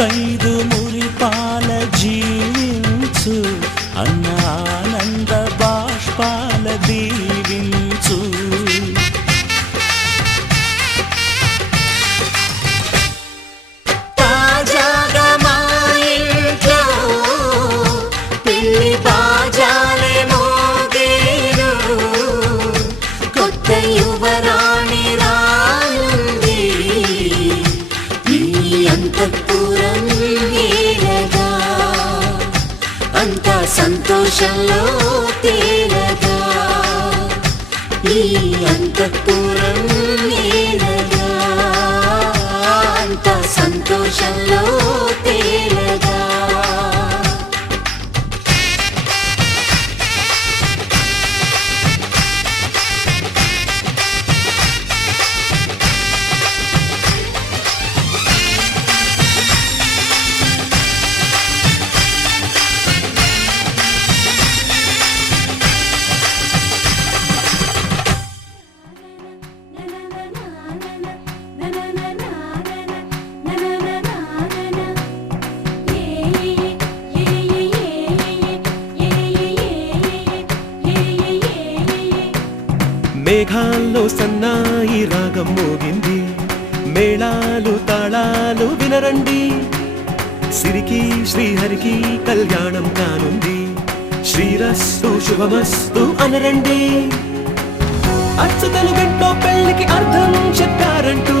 ఖైదు మురిపాల జీవించు అన్న ఆనంద బాష్పాల దీవించు తాజాగా మా ఇంట్లో పెళ్లి బాజాలే మోగేను కొత్త యువరాణి రానుంది ఈ అంతఃపురం ఏలగా అంతా సంతోషంలో తేలగా ఈ అంతఃపురం ఏలగా అంతా సంతోషంలో తేలగా మేఘాల్లో సన్నాయి రాగం మోగింది మేళాలు తాళాలు వినరండి సిరికి శ్రీహరికి కళ్యాణం కానుంది శ్రీరస్తు శుభమస్తు అనరండి అచ్చతలు గంటో పెళ్లికి అర్థం చెప్పారంటూ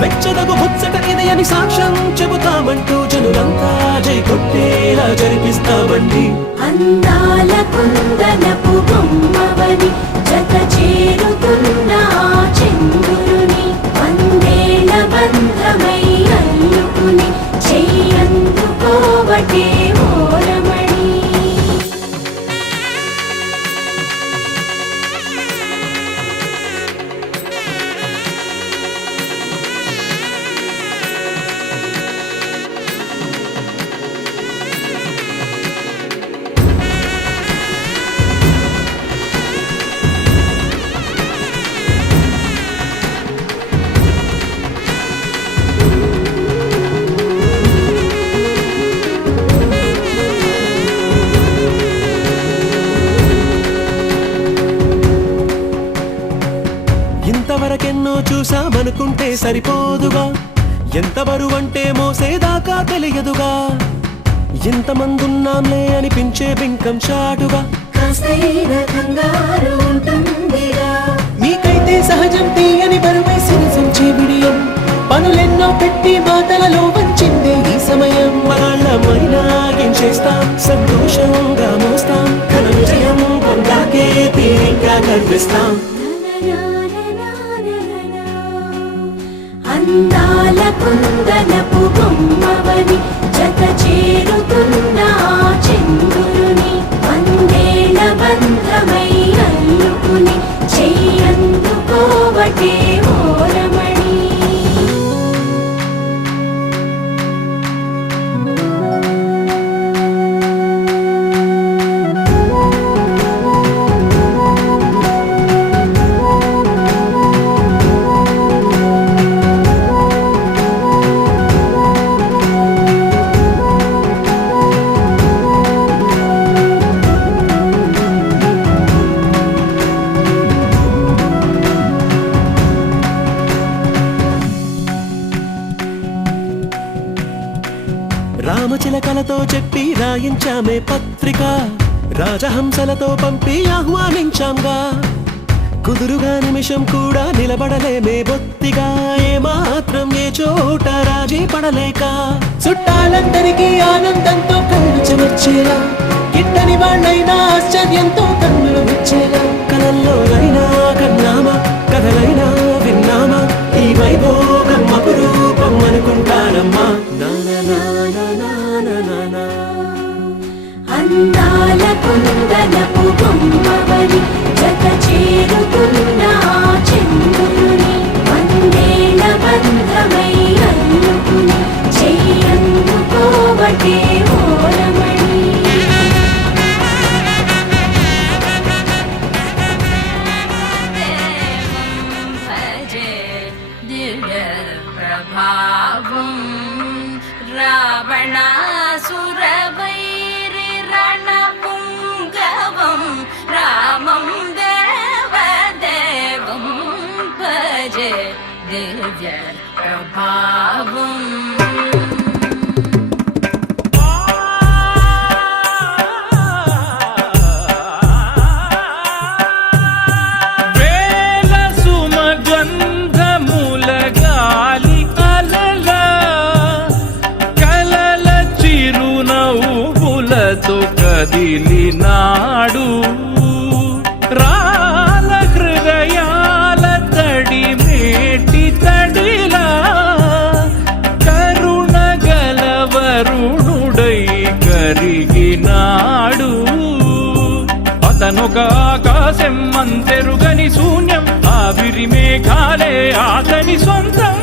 మెచ్చదగు ముచ్చట ఇది అని సాక్ష్యం చెబుతామంటూ జనులంతా జై కొట్టేలా జరిపిస్తామండి అందాల కుందనపు బొమ్మవని జత చేరుతున్న చంద్రుని వందేల బంధమై అల్లుకుని చెయ్యందుకోవటే ఓరమణి ఇంతవరకెన్నో చూసామనుకుంటే సరిపోదుగా ఎంత బరువంటే మోసేదాకా తెలియదుగా ఇంతమందున్నాంలే అనిపించే బింకం చాటుగా కాస్తైన కంగారు ఉంటుందిగా మీకైతే సహజం తీయని బరువై సిరిసంచే బిడియం పనులెన్నో పెట్టి మాటలలో వంచిందే ఈ సమయం వాళ్ళమైనా ఏం చేస్తాం సంతోషంగా మోస్తాం ఘన విజయం పొందాకే తీరిగ్గా కనిపిస్తాం అందాల కుందనపు బొమ్మవని జత చేరుతున్న చంద్రుని వందేల బంధమై అల్లుకుని చెయ్యందుకోవటే ఓరమణి రామచిలకలతో చెప్పి రాయించామే పత్రిక రాజహంసలతో పంపి ఆహ్వానించాంగా కుదురుగా నిమిషం కూడా నిలబడలేమే బొత్తిగా ఏమాత్రం ఏ చోట రాజీ పడలేక చుట్టాలందరికీ ఆనందంతో కళ్ళు చెమర్చేలా గిట్టని వాళ్ళైనా ఆశ్చర్యంతో కన్నులు వచ్చేలా కలల్లోనైనా కన్నామా కథలైనా విన్నామా ఈ వైభోగం అపురూపం అనుకుంటానమ్మా అందాల కుందనపు బొమ్మవని జత చేరుతున్న చంద్రుని వందేల బంధమై అల్లుకుని చెయ్యందుకోవటే ఓరమణి रा కదిలినాడు రాల హృదయాల తడి మేటి తడిలా కరుణ గలవరుణుడై కరిగినాడు అతనొక ఆకాశం అంతెరుగని శూన్యం ఆవిరి మేఘాలే అతని సొంతం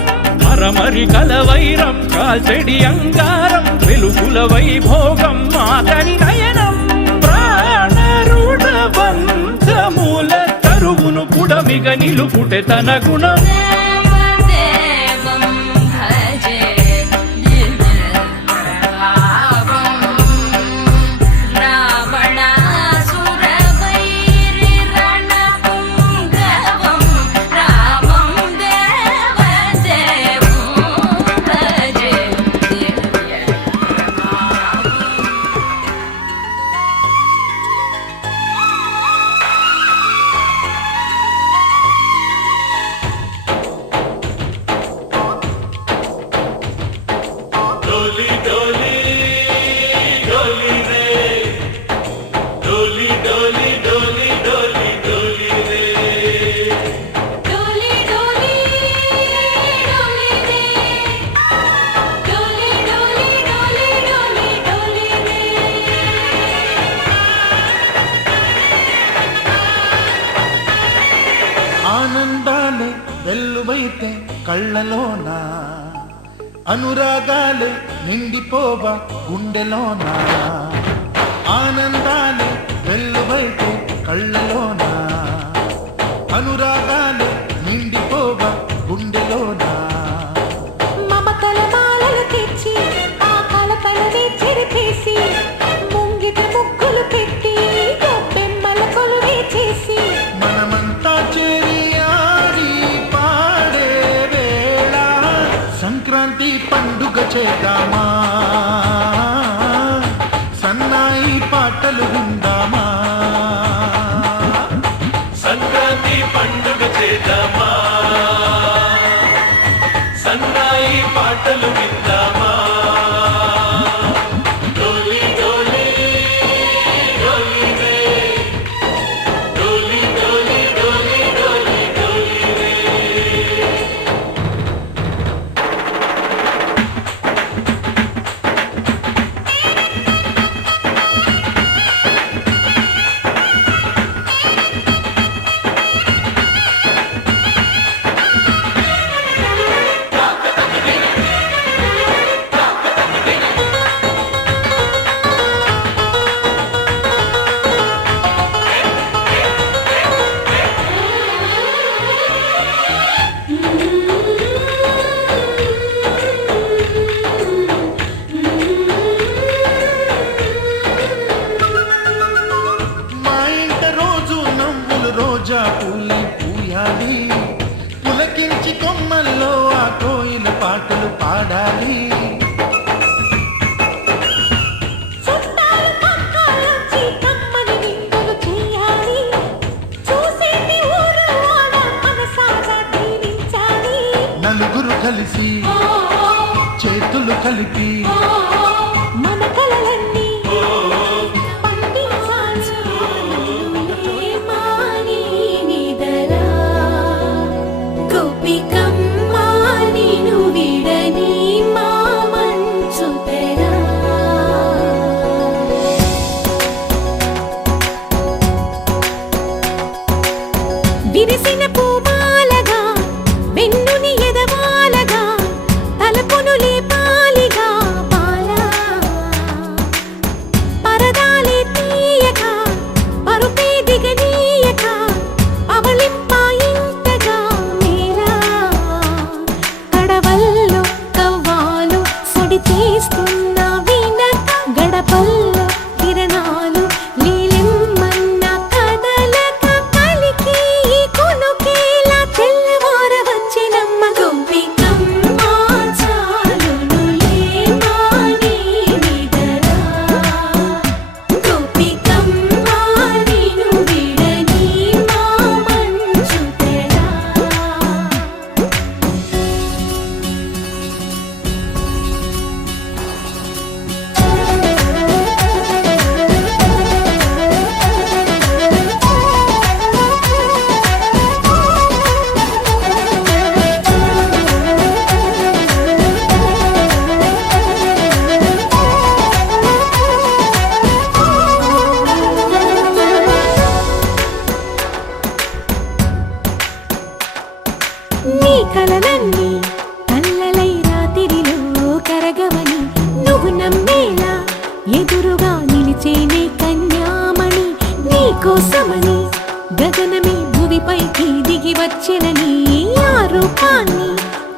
మరమరి కలవైరం కాల్చెడి అంగారం వెలుగుల వైభోగం అతని నయనం ప్రాణరుణ బంధముల తరువును పుడమిగ నిలుపుటె తన గుణం దేవం భజే రావణాసుర వైరి రణపుంగవం రామం దేవదేవం భజే డోలి డోలి డోలి రే డోలి డోలి డోలి డోలి డోలి రే డోలి డోలి డోలి రే డోలి డోలి డోలి డోలి డోలి రే ఆనందాలే వెల్లువైతే కళ్ళలోన అనురాగాలే నిండిపోవా గుండెలోన ఆనందాలే వెల్లువైతే కళ్ళలోన అనురాగాలే నిండిపోవా గుండెలోన మమతల మాలలు తెచ్చి ఆ కలతలని చెరిపేసి ముంగిట ముగ్గులు పెట్టి గొబ్బెమ్మల కొలువే చేసి మనమంతా చేరి ఆడి పాడే వేళ సంక్రాంతి పండుగ చేద్దామా సన్నాయి పాటలు విందామా సంక్రాంతి పండుగ చేద్దామా సన్నాయి పాటలు విందామా డోలి డోలి డోలి రే డోలి డోలి డోలి డోలి డోలి రే మా ఇంట రోజు నవ్వులు రోజా పూలే పూయాలి పులకించి కొమ్మల్లో ఆ కోయిల పాటలు పాడాలి చుట్టాలు పక్కాలొచ్చి కమ్మని విందులు చేయాలి చూసేటి ఊరు వాడ మనసారా దీవించాలి నలుగురు కలిసి చేతులు కలిపి మన కలలన్నీ పండించాలి మాని నిదరా గోపికమ్మ నిను విడని మా మంచు తెరా విరిసిన పూమాలగా వెన్నుని ఎదవాలగా తలపును లేపాలిగా పాలా పరదాలే తీయక పరుపే దిగనీయక అవళింపాయింతగా మేరా కడవల్లో కవ్వాలు సడి చేస్తున్న వినక గడపల్లో కిరణాలు నీలిమ్మన్న కదలక కలికి ఈ కొనుకేలా తెల్లవార వచ్చినమ్మ గోపికమ్మ చాలునులే మాని నిదరా గోపికమ్మ నిను విడని మా మంచు తెరా నిజమని నువ్వు నమ్మేలా ఎదురుగా నిలిచేనే కన్యామణి నీకోసమని గగనమే భువిపైకి దిగి వచ్చెనని ఆ రూపాన్ని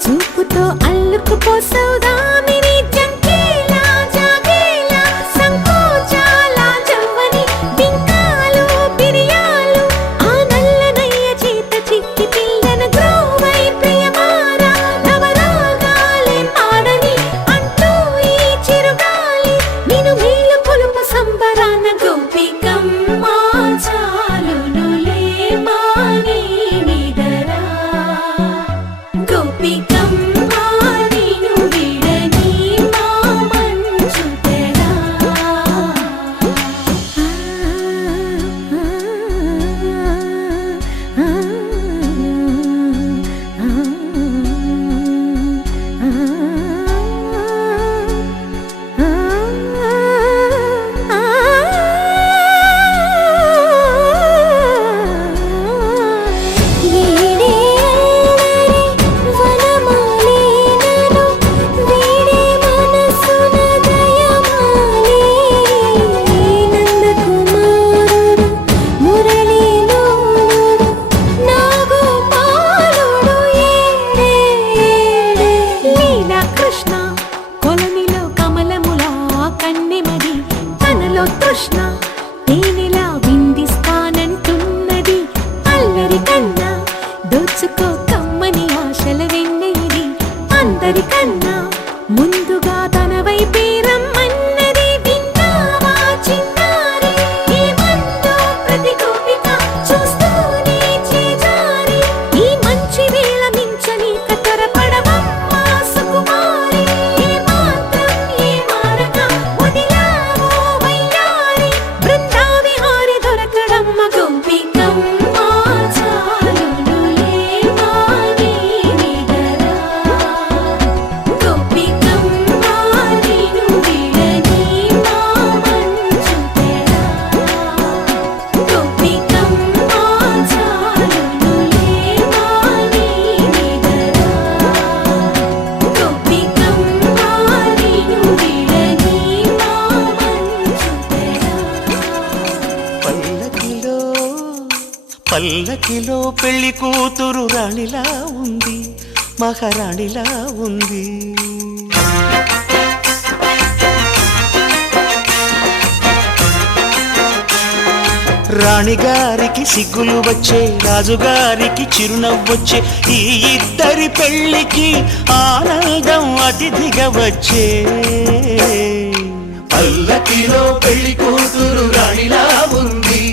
చూపుతో అల్లుకుపోసౌదామిని జంకేలా జాగేలా సంకోచాల జవ్వని బింకాలు బిరియాలు ఆ నల్లనయ్య చేత చిక్కి పిల్లన గ్రోవై ప్రియమారా నవరాగాలే పాడని అంటూ ఈ చిరుగాలి నిన్ను మేలు కొలుపు సంబరాన గోపికమ్మ చాలునులే మాని నిదరా గోపికమ్మ నిన్ను విడని మా మంచు తెరా కృష్ణ కొలనిలో కమలములా కన్నెమది తనలో తృష్ణ తేనెలా విందిస్తానంటున్నది అల్లరి కన్నా దోచుకో కమ్మని ఆశల వెన్నెయిది అందరికన్నా ముందుగా తన వైపే రమ్మన్నది విన్నావా చిన్నారి ఏమందో ప్రతి గోపిక చూస్తూనే చేజారి ఈ మంచి వేళ మించని కతరపడవమ్మ సుకుమారి ఏ మాత్రం ఏ మారక వదిలావో వయ్యారి బృందావిహారి దొరకడమ్మ గోపికమ్మ చాలునులే మాని నిదరా గోపికమ్మ నిన్ను విడని మా మంచు తెరా గోపికమ్మ చాలునులే మాని నిదరా గోపికమ్మ నిన్ను విడని మా మంచు తెరా పల్లకిలో పల్లకిలో పెళ్లి కూతురు రాణిలా ఉంది మహారాణిలా ఉంది రాణిగారికి సిగ్గులు వచ్చే రాజుగారికి చిరునవ్వొచ్చే ఈ ఇద్దరి పెళ్లికి ఆనందం అతిథిగా వచ్చే పల్లకిలో పెళ్లి కూతురు రాణిలా ఉంది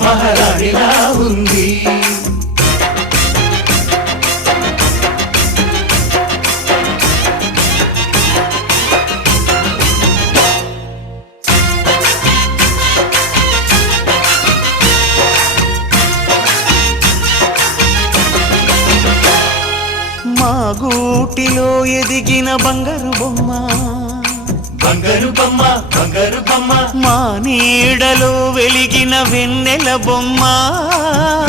మహారాణిలా ఉంది మా గూటిలో ఎదిగిన బంగారు బొమ్మ బంగారు బొమ్మ బంగారు బొమ్మ మా నీడలో వెలిగిన వెన్నెల బొమ్మ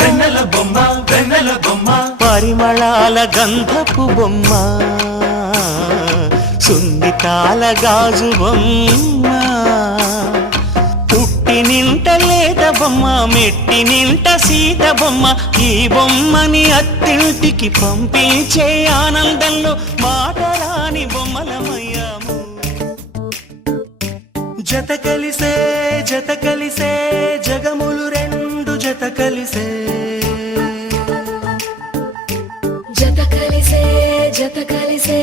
వెన్నెల బొమ్మ వెన్నెల బొమ్మ పరిమళాల గంధపు బొమ్మ సున్నితాల గాజు బొమ్మ పుట్టి నింట లేత బొమ్మ మెట్టి నింట సీత బొమ్మ ఈ బొమ్మని అత్తింటికి పంపించే ఆనందంలో మాటరాని బొమ్మలమయ్యాము జత కలిసే జగములు రెండు జత కలిసే జత కలిసే